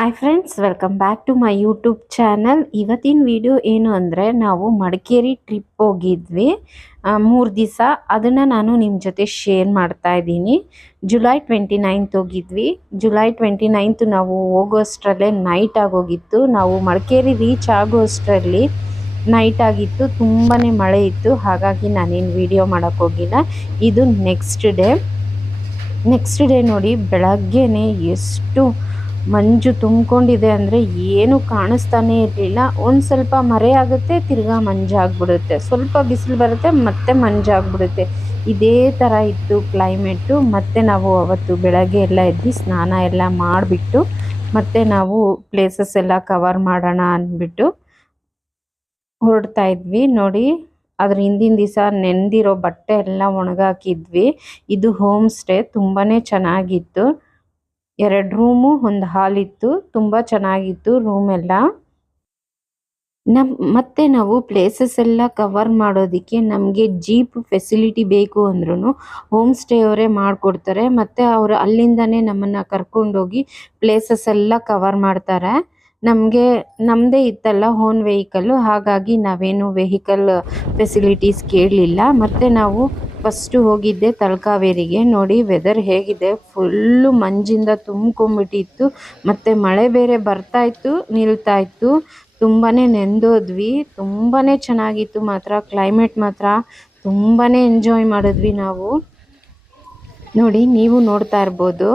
Hi friends, welcome back to my YouTube channel. ಇವತ್ತಿನ video ಏನು ಅಂದರೆ, ನಾವು ಮಡಿಕೇರಿ ಟ್ರಿಪ್ ಹೋಗಿದ್ವಿ 3 ದಿವಸ. ಅದನ್ನು ನಾನು ನಿಮ್ಮ ಜೊತೆ ಶೇರ್ ಮಾಡ್ತಾ ಇದ್ದೀನಿ. ಜುಲೈ 29th ಹೋಗಿದ್ವಿ. ಜುಲೈ 29th ನಾವು ಹೋಗೋಷ್ಟರಲ್ಲೇ ನೈಟ್ ಆಗೋಗಿತ್ತು. ನಾವು ಮಡಿಕೇರಿ ರೀಚ್ ಆಗೋಷ್ಟರಲ್ಲಿ ನೈಟ್ ಆಗಿತ್ತು. ತುಂಬಾ ಮಳೆ ಇತ್ತು, ಹಾಗಾಗಿ ನಾನೇನು ವಿಡಿಯೋ ಮಾಡೋಕ್ಕೋಗಿಲ್ಲ. ಇದು ನೆಕ್ಸ್ಟ್ ಡೇ ನೋಡಿ, ಬೆಳಗ್ಗೆನೇ ಎಷ್ಟು ಮಂಜು ತುಂಬಿಕೊಂಡಿದೆ ಅಂದರೆ ಏನು ಕಾಣಿಸ್ತಾನೇ ಇರಲಿಲ್ಲ. ಒಂದು ಸ್ವಲ್ಪ ಮರೆ ಆಗುತ್ತೆ, ತಿರ್ಗಾ ಮಂಜಾಗ್ಬಿಡುತ್ತೆ, ಸ್ವಲ್ಪ ಬಿಸಿಲು ಬರುತ್ತೆ, ಮತ್ತೆ ಮಂಜಾಗ್ಬಿಡುತ್ತೆ. ಇದೇ ಥರ ಇತ್ತು ಕ್ಲೈಮೇಟು. ಮತ್ತು ನಾವು ಅವತ್ತು ಬೆಳಗ್ಗೆ ಎಲ್ಲ ಎದ್ದು ಸ್ನಾನ ಎಲ್ಲ ಮಾಡಿಬಿಟ್ಟು ಮತ್ತು ನಾವು ಪ್ಲೇಸಸ್ ಎಲ್ಲ ಕವರ್ ಮಾಡೋಣ ಅಂದ್ಬಿಟ್ಟು ಹೊರಡ್ತಾ ಇದ್ವಿ. ನೋಡಿ, ಅದ್ರ ಹಿಂದಿನ ದಿವಸ ನೆಂದಿರೋ ಬಟ್ಟೆ ಎಲ್ಲ ಒಣಗಾಕಿದ್ವಿ. ಇದು ಹೋಮ್ ಸ್ಟೇ, ತುಂಬಾ ಚೆನ್ನಾಗಿತ್ತು. 2 ರೂಮು, 1 ಹಾಲ್ ಇತ್ತು. ತುಂಬ ಚೆನ್ನಾಗಿತ್ತು ರೂಮ್ ಎಲ್ಲ. ಮತ್ತೆ ನಾವು ಪ್ಲೇಸಸ್ ಎಲ್ಲ ಕವರ್ ಮಾಡೋದಕ್ಕೆ ನಮಗೆ ಜೀಪ್ ಫೆಸಿಲಿಟಿ ಬೇಕು ಅಂದ್ರೂ ಹೋಮ್ ಸ್ಟೇ ಅವರೇ ಮಾಡಿಕೊಡ್ತಾರೆ. ಮತ್ತು ಅವರು ಅಲ್ಲಿಂದನೇ ನಮ್ಮನ್ನು ಕರ್ಕೊಂಡೋಗಿ ಪ್ಲೇಸಸ್ ಎಲ್ಲ ಕವರ್ ಮಾಡ್ತಾರೆ. ನಮ್ಮದೇ ಇತ್ತಲ್ಲ ಓನ್ ವೆಹಿಕಲ್ಲು, ಹಾಗಾಗಿ ನಾವೇನು ವೆಹಿಕಲ್ ಫೆಸಿಲಿಟೀಸ್ ಕೇಳಲಿಲ್ಲ. ಮತ್ತು ನಾವು ಫಸ್ಟು ಹೋಗಿದ್ದೆ ತಲಕಾವೇರಿಗೆ. ನೋಡಿ ವೆದರ್ ಹೇಗಿದೆ, ಫುಲ್ಲು ಮಂಜಿಂದ ತುಂಬ್ಕೊಂಡ್ಬಿಟ್ಟಿತ್ತು. ಮತ್ತು ಮಳೆ ಬೇರೆ ಬರ್ತಾಯಿತ್ತು, ನಿಲ್ತಾಯಿತ್ತು. ತುಂಬಾ ನೆಂದೋದ್ವಿ. ತುಂಬಾ ಚೆನ್ನಾಗಿತ್ತು ಮಾತ್ರ, ಕ್ಲೈಮೇಟ್ ಮಾತ್ರ ತುಂಬಾ ಎಂಜಾಯ್ ಮಾಡಿದ್ವಿ ನಾವು. ನೋಡಿ, ನೀವು ನೋಡ್ತಾ ಇರ್ಬೋದು.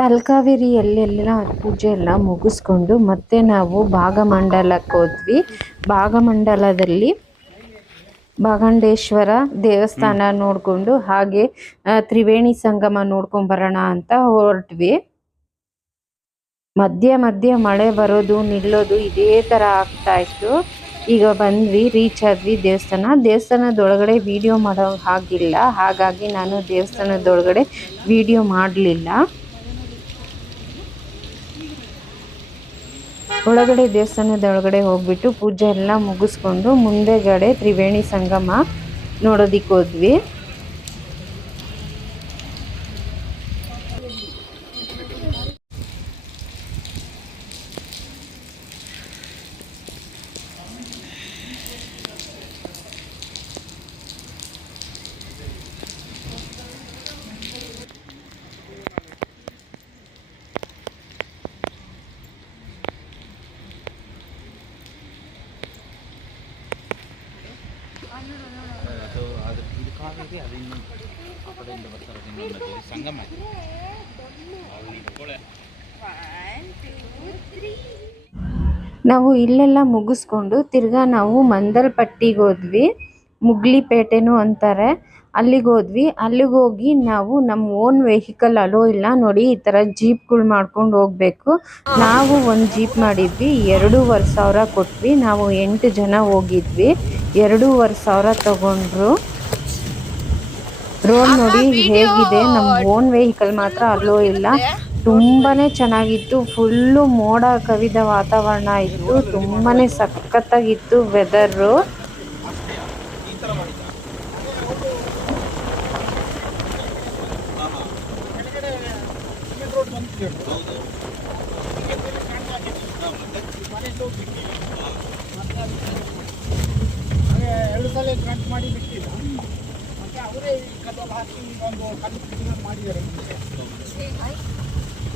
ತಲಕಾವೇರಿಯಲ್ಲೆಲ್ಲ ಪೂಜೆ ಎಲ್ಲ ಮುಗಿಸ್ಕೊಂಡು ಮತ್ತೆ ನಾವು ಭಾಗಮಂಡಲಕ್ಕೆ ಹೋದ್ವಿ. ಭಾಗಮಂಡಲದಲ್ಲಿ ಭಾಗಂಡೇಶ್ವರ ದೇವಸ್ಥಾನ ನೋಡಿಕೊಂಡು ಹಾಗೆ ತ್ರಿವೇಣಿ ಸಂಗಮ ನೋಡ್ಕೊಂಬರೋಣ ಅಂತ ಹೊರಟ್ವಿ. ಮಧ್ಯೆ ಮಳೆ ಬರೋದು ನಿಲ್ಲೋದು ಇದೇ ಥರ ಆಗ್ತಾ ಇತ್ತು. ಈಗ ಬಂದ್ವಿ, ರೀಚ್ ಆದ್ವಿ ದೇವಸ್ಥಾನದೊಳಗಡೆ ವಿಡಿಯೋ ಮಾಡೋ ಹಾಗಿಲ್ಲ, ಹಾಗಾಗಿ ನಾನು ದೇವಸ್ಥಾನದೊಳಗಡೆ ವಿಡಿಯೋ ಮಾಡಲಿಲ್ಲ. ದೇವಸ್ಥಾನದೊಳಗಡೆ ಹೋಗ್ಬಿಟ್ಟು ಪೂಜೆ ಎಲ್ಲ ಮುಗಿಸ್ಕೊಂಡು ಮುಂದೆಗಡೆ ತ್ರಿವೇಣಿ ಸಂಗಮ ನೋಡೋದಿಕ್ಕೆ ಹೋದ್ವಿ. ಸಂಗಮ ನಾವು ಇಲ್ಲೆಲ್ಲ ಮುಗಿಸ್ಕೊಂಡು ತಿರ್ಗಾ ನಾವು ಮಂದಲ್ಪಟ್ಟಿಗೆ ಹೋದ್ವಿ. ಮುಗ್ಲಿಪೇಟೆನೂ ಅಂತಾರೆ, ಅಲ್ಲಿಗೆ ಹೋದ್ವಿ. ಅಲ್ಲಿಗೆ ಹೋಗಿ ನಾವು ನಮ್ಮ ಓನ್ ವೆಹಿಕಲ್ ಅಲೋ ಇಲ್ಲ ನೋಡಿ, ಈ ಥರ ಜೀಪ್ಗಳು ಮಾಡ್ಕೊಂಡು ಹೋಗಬೇಕು. ನಾವು ಒಂದು ಜೀಪ್ ಮಾಡಿದ್ವಿ, 2,500 ಕೊಟ್ವಿ. ನಾವು 8 ಜನ ಹೋಗಿದ್ವಿ. 2,500 ತಗೊಂಡ್ರು. ರೋಡ್ ನೋಡಿ ಹೇಗಿದೆ. ನಮ್ಮ ಓನ್ ವೆಹಿಕಲ್ ಮಾತ್ರ ಅಲ್ಲೋ ಇಲ್ಲ. ತುಂಬಾನೇ ಚೆನ್ನಾಗಿತ್ತು. ಫುಲ್ಲು ಮೋಡ ಕವಿದ ವಾತಾವರಣ ಇತ್ತು. ತುಂಬಾನೇ ಸಖತ್ತಾಗಿತ್ತು ವೆದರು.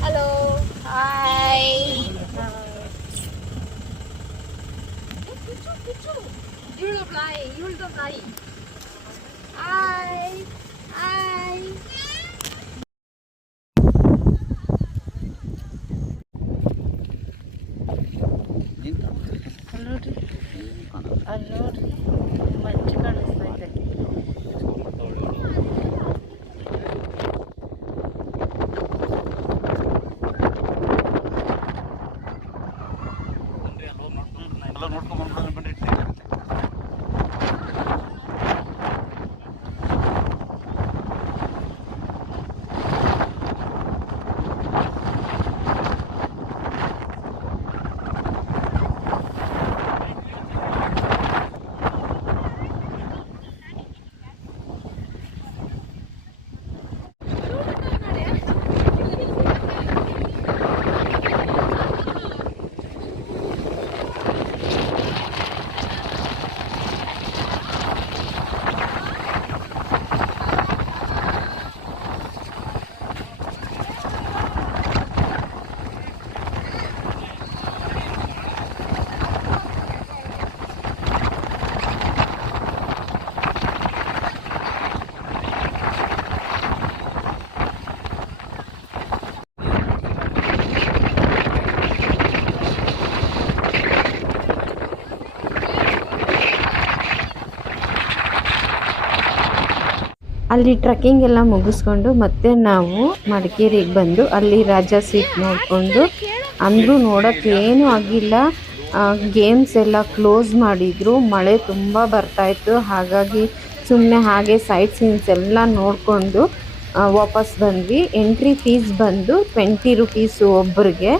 ಹಲೋ ಹಾಯ್ ಇವಳು ನಾಯಿ ಹಾಯ್ ಹಾಯ್ ಅಲ್ಲೋಡ್ರಿ ಮಂಚು ಕಾಣಿಸ್ತಾ ಇದೆ. ಅಲ್ಲಿ ಟ್ರೆಕ್ಕಿಂಗ್ ಎಲ್ಲ ಮುಗಿಸ್ಕೊಂಡು ಮತ್ತೆ ನಾವು ಮಡಿಕೇರಿಗೆ ಬಂದು ಅಲ್ಲಿ ರಾಜಾ ಸೀಟ್ ನೋಡಿಕೊಂಡು, ಅಂದರೂ ನೋಡೋಕ್ಕೆ ಏನೂ ಆಗಿಲ್ಲ. ಗೇಮ್ಸ್ ಎಲ್ಲ ಕ್ಲೋಸ್ ಮಾಡಿದರು. ಮಳೆ ತುಂಬ ಬರ್ತಾಯಿತ್ತು. ಹಾಗಾಗಿ ಸುಮ್ಮನೆ ಹಾಗೆ ಸೈಟ್ ಸೀನ್ಸ್ ಎಲ್ಲ ನೋಡಿಕೊಂಡು ವಾಪಸ್ ಬಂದ್ವಿ. ಎಂಟ್ರಿ ಫೀಸ್ ಬಂದು 20 ರೂಪೀಸು ಒಬ್ಬರಿಗೆ.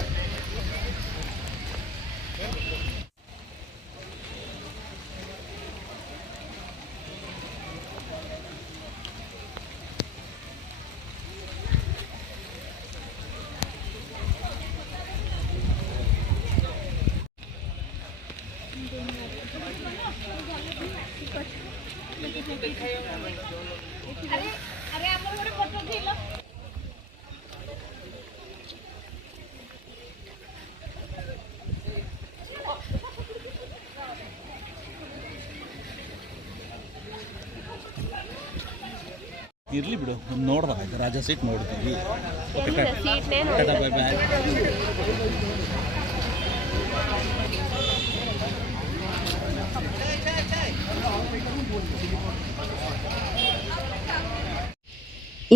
ಇರ್ಲಿ ಬಿಡು, ನೋಡ್ದಾಗ ಆಯ್ತು. ರಾಜಾ ಸೀಟ್ ನೋಡ್ತೀವಿ.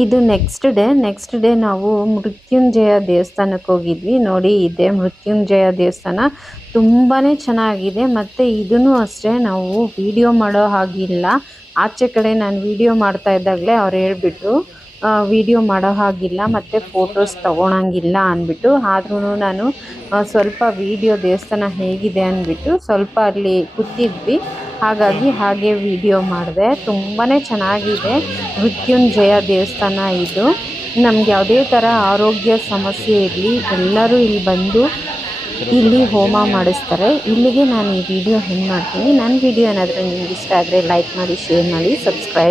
ಇದು ನೆಕ್ಸ್ಟ್ ಡೇ ನಾವು ಮೃತ್ಯುಂಜಯ ದೇವಸ್ಥಾನಕ್ಕೆ ಹೋಗಿದ್ವಿ. ನೋಡಿ, ಇದೆ ಮೃತ್ಯುಂಜಯ ದೇವಸ್ಥಾನ. ತುಂಬಾ ಚೆನ್ನಾಗಿದೆ. ಮತ್ತು ಇದೂ ಅಷ್ಟೇ, ನಾವು ವಿಡಿಯೋ ಮಾಡೋ ಹಾಗಿಲ್ಲ. ಆಚೆ ಕಡೆ ನಾನು ವಿಡಿಯೋ ಮಾಡ್ತಾ ಇದ್ದಾಗಲೇ ಅವ್ರು ಹೇಳ್ಬಿಟ್ರು ವಿಡಿಯೋ ಮಾಡೋ ಹಾಗಿಲ್ಲ ಮತ್ತು ಫೋಟೋಸ್ ತೊಗೊಳಂಗಿಲ್ಲ ಅಂದ್ಬಿಟ್ಟು. ಆದ್ರೂ ನಾನು ಸ್ವಲ್ಪ ವಿಡಿಯೋ ದೇವಸ್ಥಾನ ಹೇಗಿದೆ ಅಂದ್ಬಿಟ್ಟು ಸ್ವಲ್ಪ ಅಲ್ಲಿ ಕೂತಿದ್ವಿ. ಹಾಗಾಗಿ ಹಾಗೆ ವಿಡಿಯೋ ಮಾಡಿದೆ. ತುಂಬಾ ಚೆನ್ನಾಗಿದೆ ಮೃತ್ಯುಂಜಯ ದೇವಸ್ಥಾನ ಇದು. ನಮ್ಗೆ ಯಾವುದೇ ಥರ ಆರೋಗ್ಯ ಸಮಸ್ಯೆ ಇರಲಿ, ಎಲ್ಲರೂ ಇಲ್ಲಿ ಬಂದು ಇಲ್ಲಿ ಹೋಮ ಮಾಡಿಸ್ತಾರೆ. ಇಲ್ಲಿಗೆ ನಾನು ಈ ವಿಡಿಯೋ ಹೆಂಗೆ ಮಾಡ್ತೀನಿ. ನನ್ನ ವಿಡಿಯೋ ಏನಾದರೂ ನಿಮ್ಗೆ ಇಷ್ಟ ಆದರೆ ಲೈಕ್ ಮಾಡಿ, ಶೇರ್ ಮಾಡಿ, ಸಬ್ಸ್ಕ್ರೈಬ್